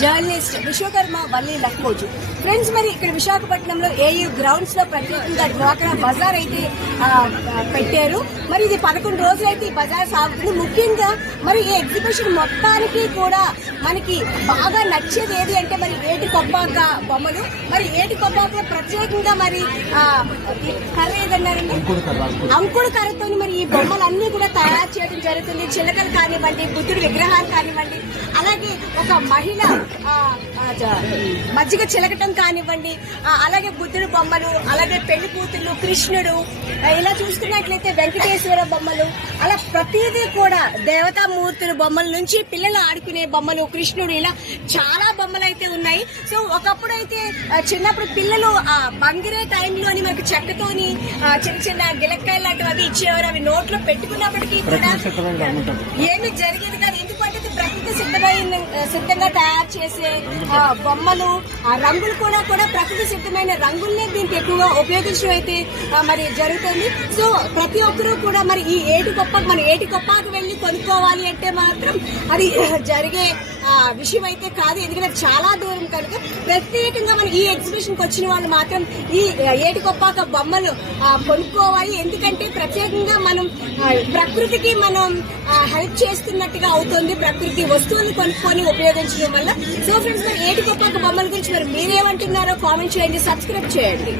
Journalist Vishwakarma Valli Lakkoju. Friends, మరి ఇక్కడ విశాఖపట్నంలో ఏయూ గ్రౌండ్స్ లో ప్రత్యేకంగా డ్వాక్రా బజార్ అయితే పెట్టారు. మరి ఇది 11 రోజులైతే ఈ బజార్ సాగుతుంది. ముఖ్యంగా మరి ఈ ఎగ్జిబిషన్ మొత్తానికి కూడా మనకి బాగా నచ్చేది ఏది అంటే మరి ఏటి కొబ్బాక బొమ్మలు. మరి ఏటి కొబ్బాక ప్రత్యేకంగా మరి కర్ర ఏదన్నారండి, అంకుడు కర్రతో మరి ఈ బొమ్మలన్నీ కూడా తయారు చేయడం జరుగుతుంది. చిలకలు కానివ్వండి, బుద్ధుడి విగ్రహాలు కానివ్వండి, అలాగే ఒక మహిళ మజ్జిగ చిలకటం కానివ్వండి, అలాగే బుద్ధుడు బొమ్మలు, అలాగే పెళ్లి కూతురు, కృష్ణుడు, ఇలా చూసుకున్నట్లయితే వెంకటేశ్వర బొమ్మలు, అలా ప్రతిదీ కూడా దేవతామూర్తుల బొమ్మల నుంచి పిల్లలు ఆడుకునే బొమ్మలు, కృష్ణుడు, ఇలా చాలా బొమ్మలు అయితే ఉన్నాయి. సో ఒకప్పుడు అయితే చిన్నప్పుడు పిల్లలు బంగిరే టైంలోని మనకి చెక్కతోని చిన్న చిన్న గిలక్కాయలు లాంటివి అవి ఇచ్చేవారు. అవి నోట్లో పెట్టుకున్నప్పటికీ కూడా ఏమి జరిగేది కాదు. ఎందుకంటే ప్రకృతి సిద్ధంగా తయారు చేసే బొమ్మలు, ఆ రంగులు కూడా ప్రకృతి సిద్ధమైన రంగుల్నే దీనికి ఎక్కువగా ఉపయోగించడం అయితే మరి జరుగుతుంది. సో ప్రతి ఒక్కరూ కూడా మరి ఈ ఏటి కొప్పాకు వెళ్లి కొనుక్కోవాలి అంటే మాత్రం అది జరిగే విషయం అయితే కాదు. ఎందుకంటే చాలా దూరం కనుక ప్రత్యేకంగా మనం ఈ ఎగ్జిబిషన్ కి వచ్చిన వాళ్ళు మాత్రం ఈ ఏటి కొప్పాక బొమ్మలు కొనుక్కోవాలి. ఎందుకంటే ప్రత్యేకంగా మనం ప్రకృతికి మనం హెల్ప్ చేస్తున్నట్టుగా అవుతుంది ప్రకృతి వస్తువులు కొనుక్కొని ఉపయోగించడం వల్ల. సో ఫ్రెండ్స్, మరి ఏటి కొప్పాక బొమ్మల గురించి మరి మీరేమంటున్నారో కామెంట్ చేయండి, సబ్స్క్రైబ్ చేయండి.